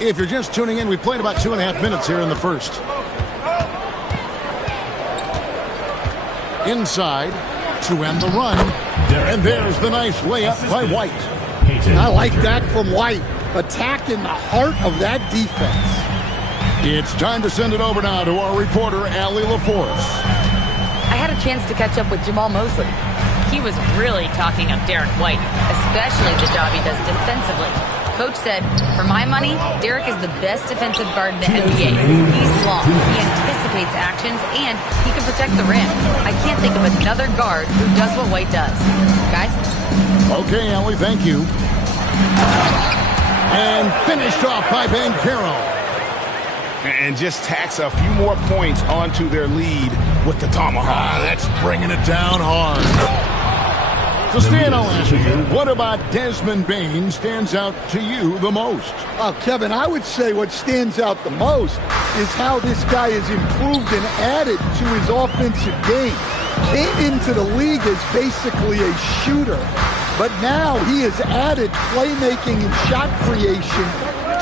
If you're just tuning in, we've played about 2.5 minutes here in the first. Inside to end the run. And there's the nice layup by White. I like that from White. Attacking the heart of that defense. It's time to send it over now to our reporter, Allie LaForce. I had a chance to catch up with Jamal Mosley. He was really talking up Derek White, especially the job he does defensively. Coach said, for my money, Derek is the best defensive guard in the NBA. He's long, he anticipates actions, and he can protect the rim. I can't think of another guard who does what White does. Guys? Okay, Allie, thank you. And finished off by Banchero. And just tacks a few more points onto their lead with the tomahawk. That's bringing it down hard. Castano asks you, what about Desmond Bane stands out to you the most? Oh, Kevin, I would say what stands out the most is how this guy has improved and added to his offensive game. Came into the league as basically a shooter, but now he has added playmaking and shot creation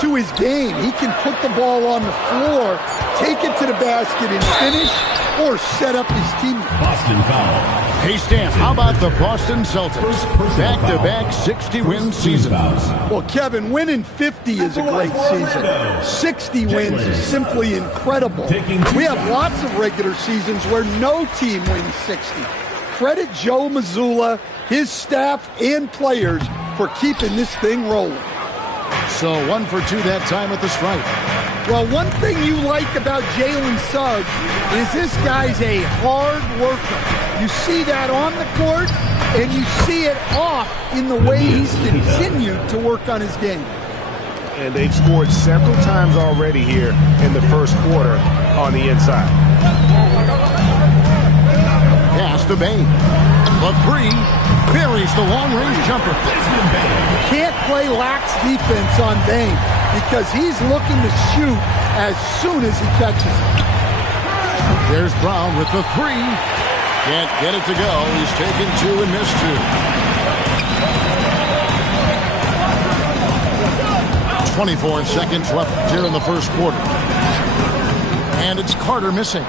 to his game. He can put the ball on the floor, take it to the basket and finish, or set up his team. Boston foul. Hey, Stan, how about the Boston Celtics? Back-to-back 60-win seasons. Well, Kevin, winning 50 is a great season. 60 wins is simply incredible. We have lots of regular seasons where no team wins 60. Credit Joe Mazzulla, his staff, and players for keeping this thing rolling. So 1 for 2 that time at the stripe. Well, one thing you like about Jalen Suggs is this guy's a hard worker. You see that on the court, and you see it off in the way he's continued to work on his game. And they've scored several times already here in the first quarter on the inside. Pass to Bane. The three buries the long-range jumper. You can't play lax defense on Bane because he's looking to shoot as soon as he catches it. There's Brown with the three. Can't get it to go. He's taken 2 and missed 2. 24 seconds left here in the first quarter. And it's Carter missing.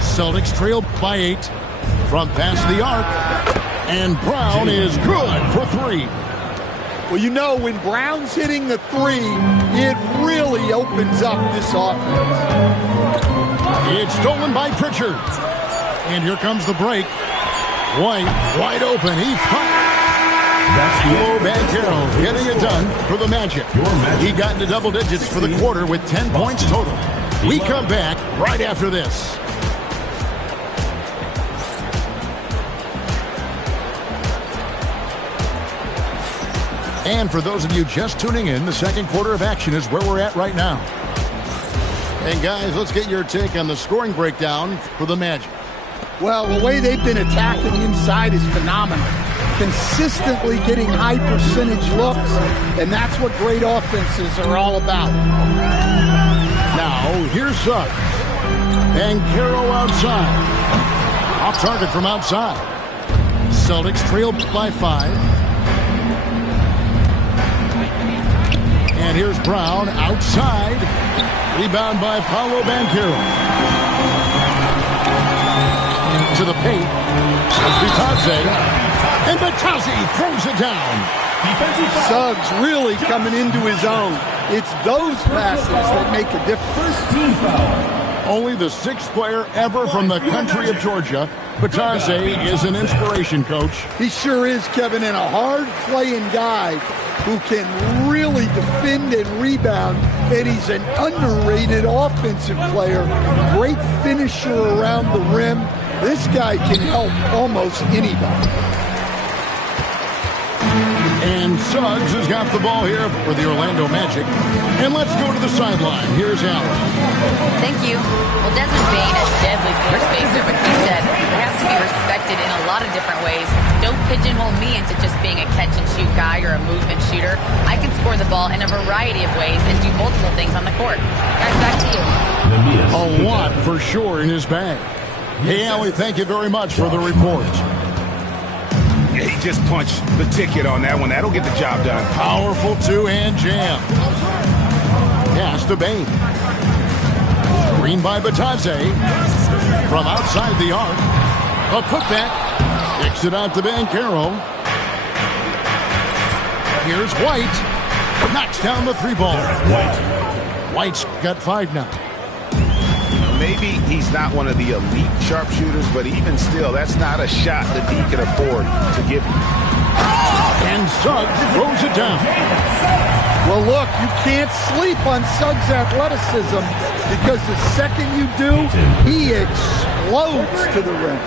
Celtics trail by 8 from past the arc. And Brown is good for 3. Well, you know, when Brown's hitting the 3, it really opens up this offense. It's stolen by Pritchard. And here comes the break. White, wide open. He That's Banchero getting it done for the Magic. He got into double digits for the quarter with 10 points total. We come back right after this. And for those of you just tuning in, the second quarter of action is where we're at right now. And guys, let's get your take on the scoring breakdown for the Magic. Well, the way they've been attacking inside is phenomenal. Consistently getting high percentage looks, and that's what great offenses are all about. Now, here's Suggs. Banchero outside. Off target from outside. Celtics trail by 5. And here's Brown outside. Rebound by Paolo Banchero. To the paint. It's Bitadze. And Bitadze throws it down. Suggs really coming into his own. It's those passes that make a difference. Only the 6th player ever from the country of Georgia. Bitadze is an inspiration, Coach. He sure is, Kevin, and a hard-playing guy who can really defend and rebound, and he's an underrated offensive player. Great finisher around the rim. This guy can help almost anybody. And Suggs has got the ball here for the Orlando Magic. And let's go to the sideline. Here's Allen. Thank you. Well, Desmond Bane, a deadly floor spacer, but he said it has to be respected in a lot of different ways. Don't pigeonhole me into just being a catch-and-shoot guy or a movement shooter. I can score the ball in a variety of ways and do multiple things on the court. Guys, back to you. A lot for sure in his bag. Hey, Allie, thank you very much for the report. Yeah, he just punched the ticket on that one. That'll get the job done. Powerful two-hand jam. pass to Bane. Screen by Batadze. From outside the arc. A putback. Kicks it out to Banchero. Here's White. Knocks down the three ball. White's got 5 now. Maybe he's not one of the elite sharpshooters, but even still, that's not a shot that he can afford to give him. And Suggs throws it down. Well, look, you can't sleep on Suggs' athleticism because the second you do, he explodes to the rim.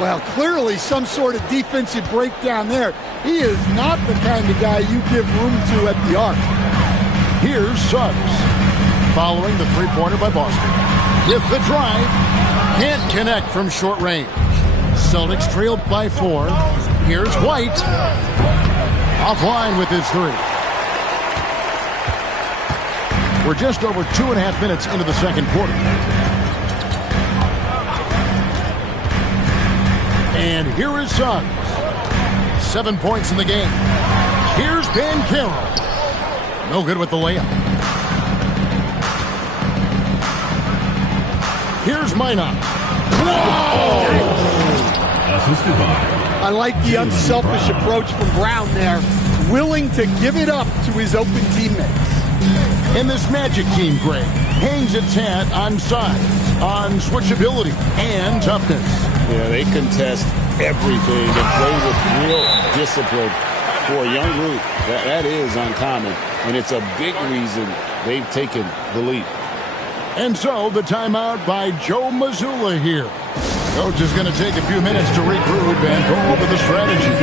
Well, clearly some sort of defensive breakdown there. He is not the kind of guy you give room to at the arc. Here's Suggs, following the three-pointer by Boston. With the drive, can't connect from short range. Celtics trailed by 4. Here's White. Offline with his 3. We're just over 2.5 minutes into the second quarter. And here is Suggs. 7 points in the game. Here's Banchero. No good with the layup. Here's Minot. I like the unselfish approach from Brown there. Willing to give it up to his open teammates. And this Magic team, Greg, hangs its hat on size, on switchability, and toughness. Yeah, they contest everything and play with real discipline. For a young group, that is uncommon, and it's a big reason they've taken the lead. And so the timeout by Joe Mazzulla here. Coach is going to take a few minutes to regroup and go over the strategy.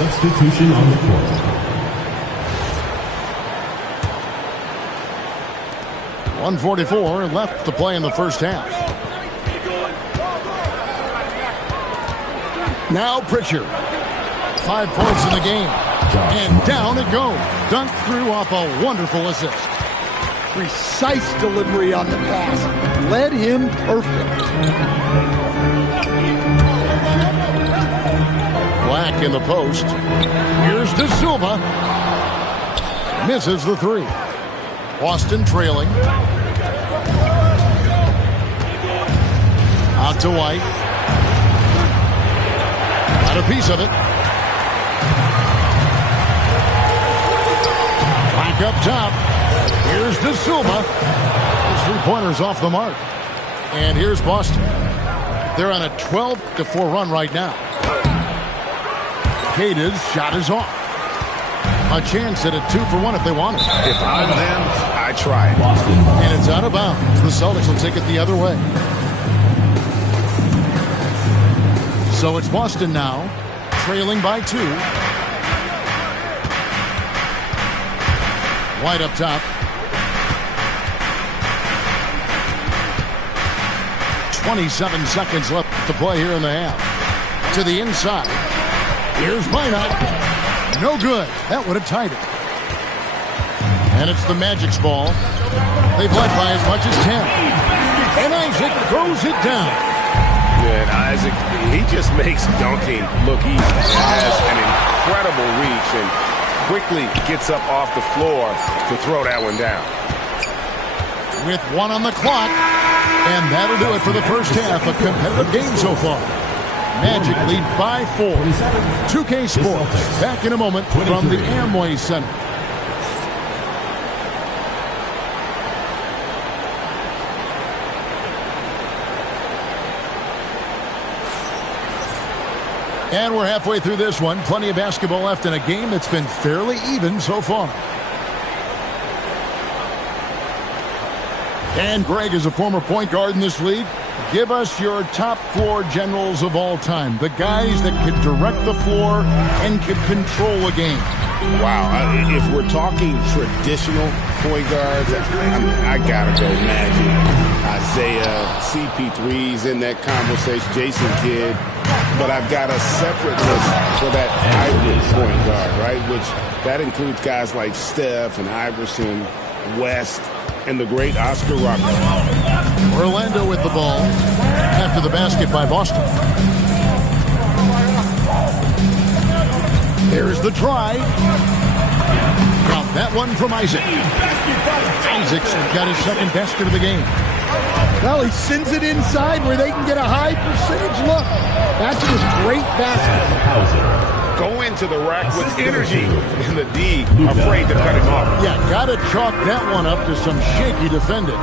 Substitution on the court. .144 left to play in the first half. Now Pritchard. 5 points in the game. And down it goes. Dunked through off a wonderful assist. Precise delivery on the pass. Led him perfect. Black in the post. Here's De Silva. Misses the 3. Boston trailing. Out to White. Got a piece of it. Black up top. Here's De Silva. His 3-pointer's off the mark. And here's Boston. They're on a 12-4 run right now. Cade's shot is off. A chance at a 2-for-1 if they want it. If I'm them, I try it. And it's out of bounds. The Celtics will take it the other way. So it's Boston now, trailing by 2. White up top. 27 seconds left to play here in the half. To the inside. Here's Minot. No good. That would have tied it. And it's the Magic's ball. They've led by as much as 10. And Isaac throws it down. Yeah, and Isaac, he just makes dunking look easy. He has an incredible reach and quickly gets up off the floor to throw that one down. With 1 on the clock. And that'll do it for the first half. A competitive game so far. Magic lead by 4. 2K Sports back in a moment from the Amway Center. And we're halfway through this one. Plenty of basketball left in a game that's been fairly even so far. And Greg is a former point guard in this league. Give us your top floor generals of all time. The guys that could direct the floor and could control a game. Wow. If we're talking traditional point guards, I got to go Magic. Isaiah, CP3's in that conversation, Jason Kidd. But I've got a separate list for that hybrid point guard, right? Which that includes guys like Steph and Iverson, West, and the great Oscar Robertson. Orlando with the ball after the basket by Boston. There's the drive. Got that one from Isaac. Isaac's got his second basket of the game. Well, he sends it inside where they can get a high percentage look. That's just great basket. Go into the rack with energy, and the D afraid to cut him off. Yeah, got to chalk that one up to some shaky defending.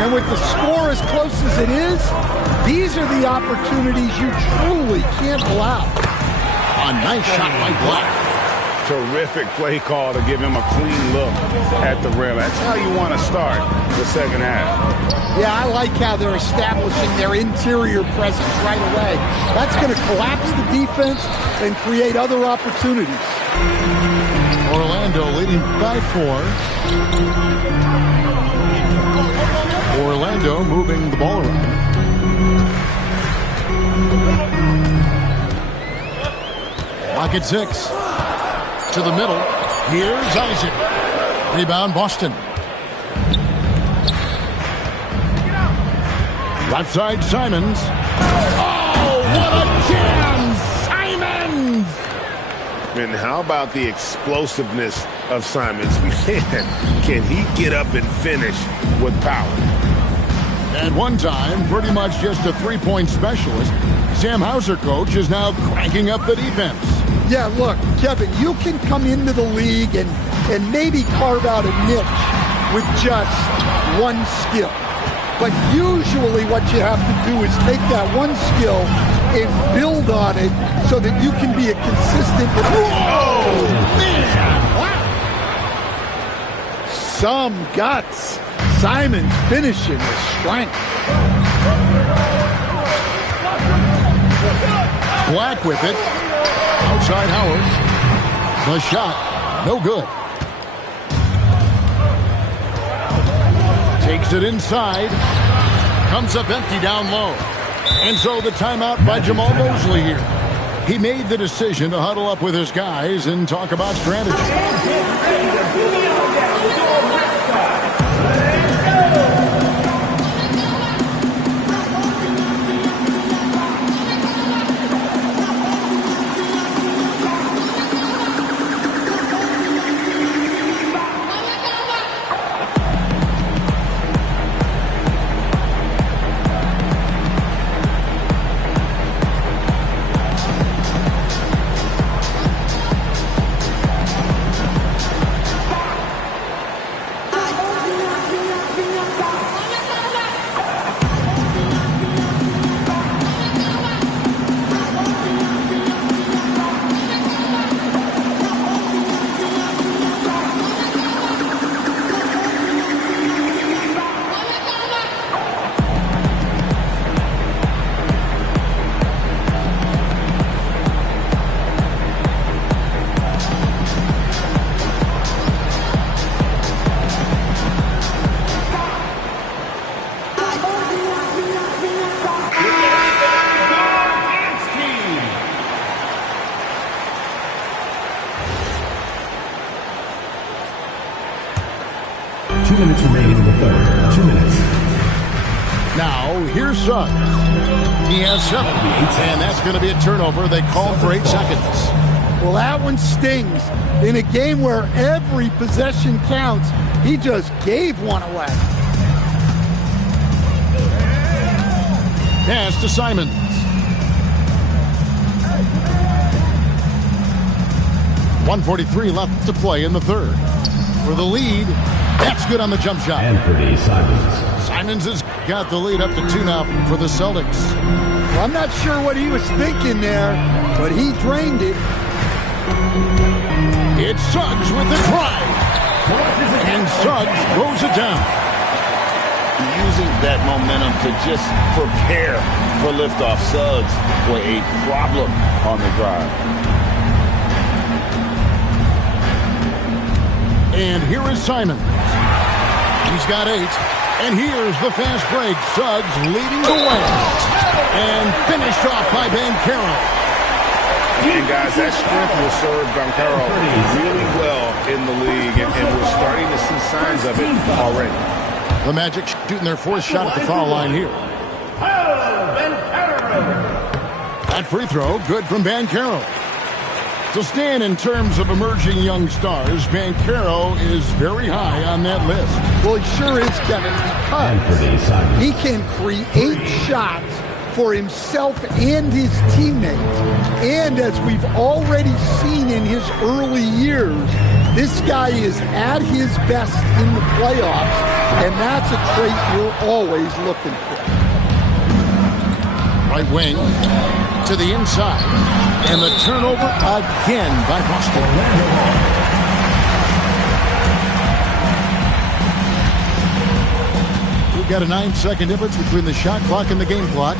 And with the score as close as it is, these are the opportunities you truly can't allow. A nice shot by Black. Terrific play call to give him a clean look at the rim. That's how you want to start the second half. Yeah, I like how they're establishing their interior presence right away. That's going to collapse the defense and create other opportunities. Orlando leading by 4. Orlando moving the ball around. Lock at 6. To the middle. Here's Isaac. Rebound Boston. Left side Simons. Oh, what a jam! Simons! And how about the explosiveness of Simons? Man, can he get up and finish with power? At one time, pretty much just a three-point specialist, Sam Hauser, coach, is now cranking up the defense. Yeah, look, Kevin, you can come into the league and maybe carve out a niche with just one skill. But usually what you have to do is take that one skill and build on it so that you can be a consistent... Oh, man! Wow. Some guts. Simons finishing with strength. Black with it. Outside Howard. The shot, no good. Takes it inside. Comes up empty down low. And so the timeout by Jamal Mosley here. He made the decision to huddle up with his guys and talk about strategy. Now, here's Suggs. He has 7. And that's going to be a turnover. They call for 8 seconds. Well, that one stings. In a game where every possession counts, he just gave one away. Pass to Simons. .143 left to play in the third. For the lead, that's good on the jump shot. Anthony Simons. Simons has got the lead up to 2 now for the Celtics. Well, I'm not sure what he was thinking there, but he drained it. It's Suggs with the drive. And Suggs throws it down. Using that momentum to just prepare for liftoff. Suggs were a problem on the drive. And here is Simons. He's got 8. And here's the fast break. Suggs leading the way. And finished off by Banchero. And guys, that strength will serve Banchero really well in the league. And we're starting to see signs of it already. The Magic shooting their 4th shot at the foul line here. That free throw, good from Banchero. So, Stan, in terms of emerging young stars, Banchero is very high on that list. Well, he sure is, Kevin, because he can create shots for himself and his teammates. And as we've already seen in his early years, this guy is at his best in the playoffs, and that's a trait you're always looking for. Right wing to the inside. And the turnover again by Boston. We've got a 9-second difference between the shot clock and the game clock.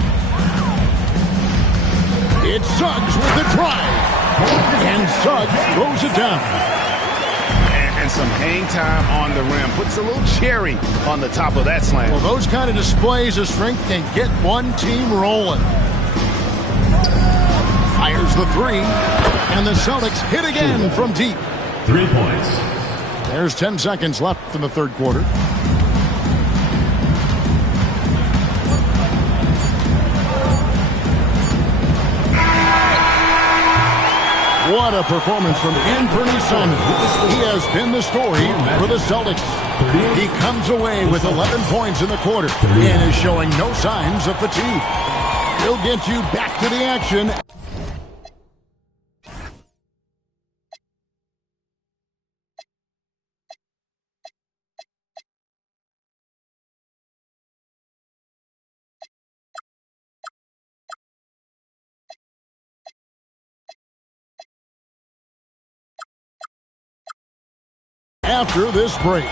It's Suggs with the drive. And Suggs throws it down. And some hang time on the rim. Puts a little cherry on the top of that slam. Well, those kind of displays of strength can get one team rolling. Fires the 3, and the Celtics hit again from deep. 3 points. There's 10 seconds left in the third quarter. What a performance from Anthony Simons. He has been the story for the Celtics. He comes away with 11 points in the quarter and is showing no signs of fatigue. He'll get you back to the action. After this break.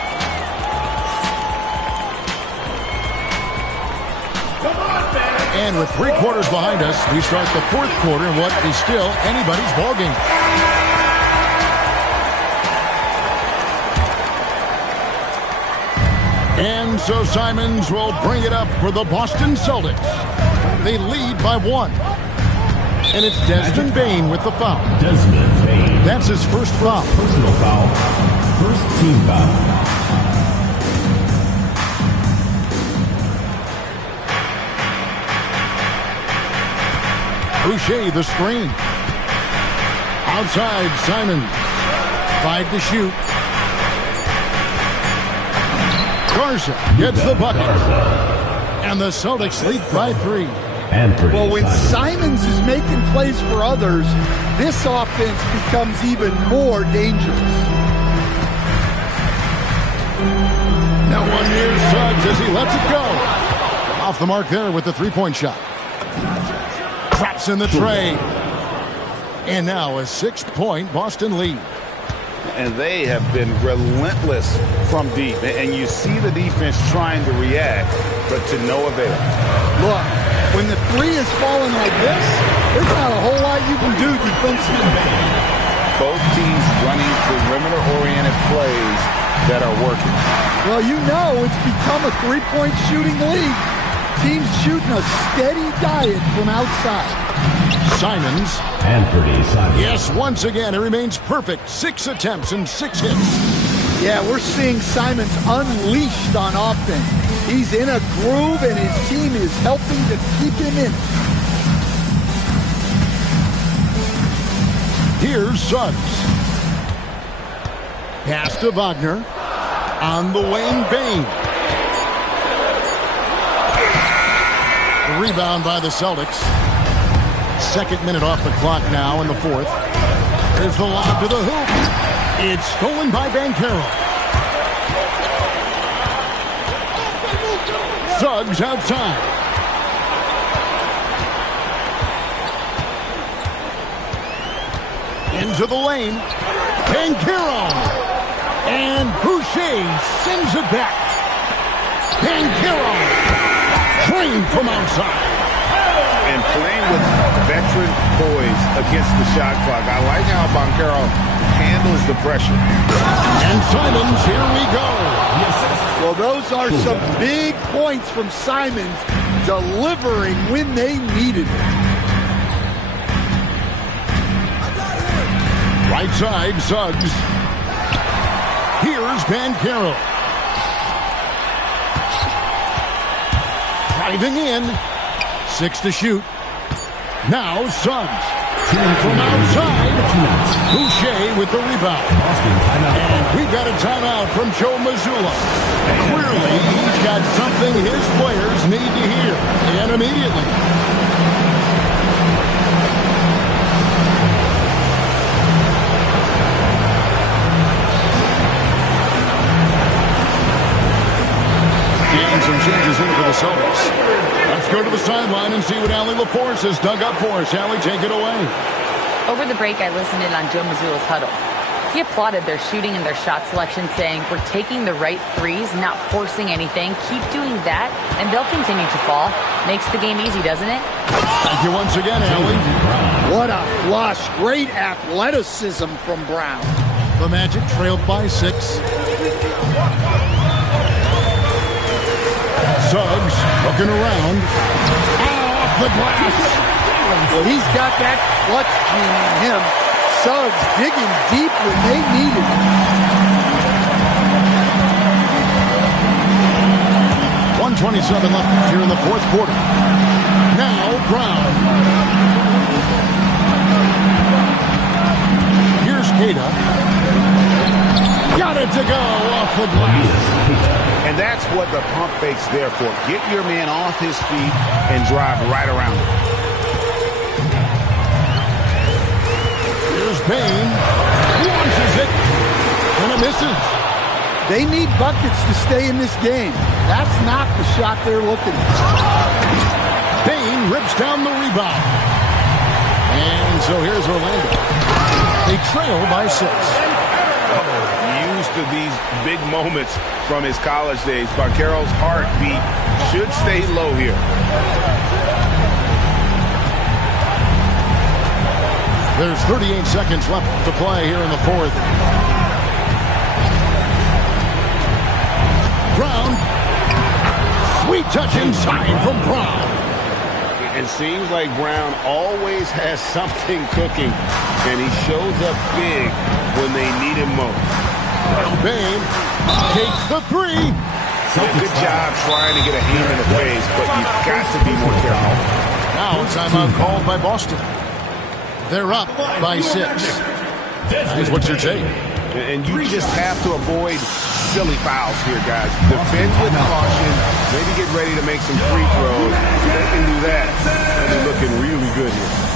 And with 3 quarters behind us, we start the fourth quarter in what is still anybody's ballgame. And so Simons will bring it up for the Boston Celtics. They lead by 1. And it's Desmond Bane with the foul. Desmond Bane. That's his first foul. Personal foul. First team foul. Boucher the screen. Outside Simons. 5 to shoot. Garza gets the bucket. And the Celtics lead by 3. Well, when Simons is making plays for others, this offense becomes even more dangerous. Now one near Suggs as he lets it go. Off the mark there with the 3-point shot. Traps in the tray. And now a 6-point Boston lead. And they have been relentless from deep. And you see the defense trying to react, but to no avail. Look, when the 3 is falling like this, there's not a whole lot you can do defensively. Both teams running perimeter-oriented plays that are working. Well, you know it's become a 3-point shooting league. Teams shooting a steady diet from outside. Simons. Anthony Simons. Yes, once again, it remains perfect. 6 attempts and 6 hits. Yeah, we're seeing Simons unleashed on offense. He's in a groove, and his team is helping to keep him in. Here's Suggs. Pass to Wagner. On the wing, Bane. rebound by the Celtics. Second minute off the clock now in the fourth. There's the lob to the hoop. It's stolen by Banchero. Suggs outside. Into the lane. Banchero. And Boucher sends it back. Banchero. Trained from outside. And playing with veteran poise against the shot clock. I like how Banchero handles the pressure. And Simons, here we go. Well, those are some big points from Simons, delivering when they needed it. Right side, Suggs. Here's Banchero. Driving in. 6 to shoot. Now Suggs. From outside. Boucher with the rebound. And we've got a timeout from Joe Mazzulla. Clearly, he's got something his players need to hear. And immediately. Some changes in for the Celtics. Let's go to the sideline and see what Allie LaForce has dug up for us. Allie, take it away. Over the break, I listened in on Joe Mazzulla's huddle. He applauded their shooting and their shot selection, saying, "We're taking the right threes, not forcing anything. Keep doing that, and they'll continue to fall." Makes the game easy, doesn't it? Thank you once again, Allie. What a flush. Great athleticism from Brown. The Magic trailed by 6. Suggs looking around. Off the glass. Well, he's got that clutch gene in him. Suggs digging deep when they needed it. 1:27 left here in the fourth quarter. Now Brown. Here's Queta. Got it to go off the glass. And that's what the pump fake's there for. Get your man off his feet and drive right around him. Here's Payne. Launches it. And it misses. They need buckets to stay in this game. That's not the shot they're looking at. Payne rips down the rebound. And so here's Orlando. They trail by 6. Used to these big moments from his college days. Banchero's heartbeat should stay low here. There's 38 seconds left to play here in the fourth. Brown. Sweet touch inside from Brown. It seems like Brown always has something cooking, and he shows up big when they need him most. Payne takes the 3. Good job trying to get a hand in the face, but you've got to be more careful. Now a timeout called by Boston. They're up by 6. Here's what's your take? And you just have to avoid silly fouls here, guys. Defend with caution. Maybe get ready to make some free throws. They can do that, and they're looking really good here.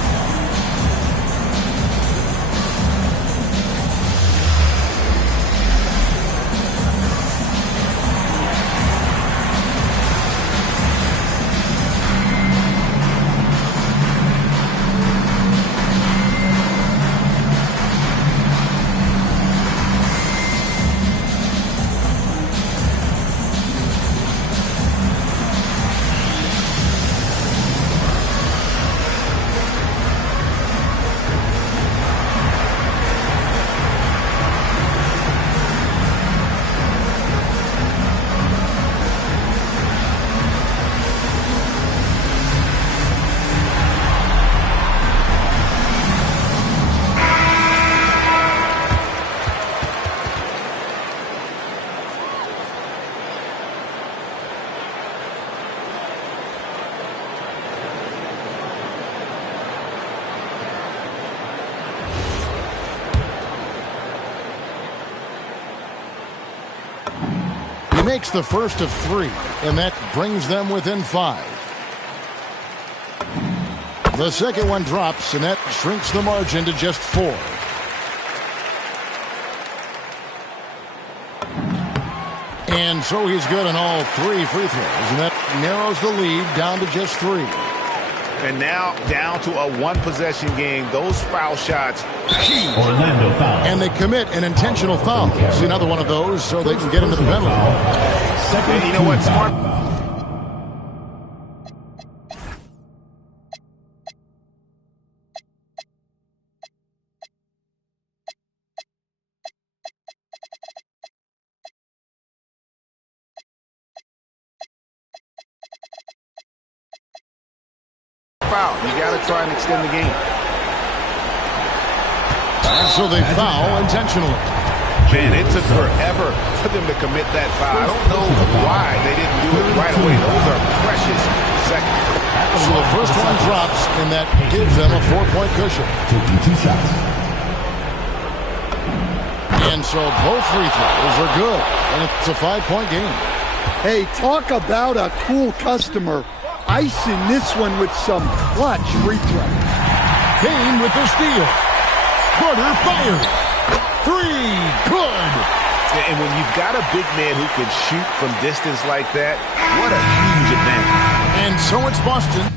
Makes the first of 3, and that brings them within 5. The second one drops, and that shrinks the margin to just 4. And so he's good on all 3 free throws, and that narrows the lead down to just 3. And now down to a one-possession game. Those foul shots, huge. Orlando foul. And they commit an intentional foul. See another one of those so they can get into the penalty. Second You know what, smart. Foul. You got to try and extend the game. And so they foul intentionally. Man, it took forever for them to commit that foul. I don't know why they didn't do it right away. Those are precious seconds. So the first one drops, and that gives them a 4-point cushion. Taking 2 shots. And so both free throws are good, and it's a 5-point game. Hey, talk about a cool customer. Icing this one with some clutch free throw. Kane with the steal. Carter fires. 3, good. And when you've got a big man who can shoot from distance like that, what a huge advantage. And so it's Boston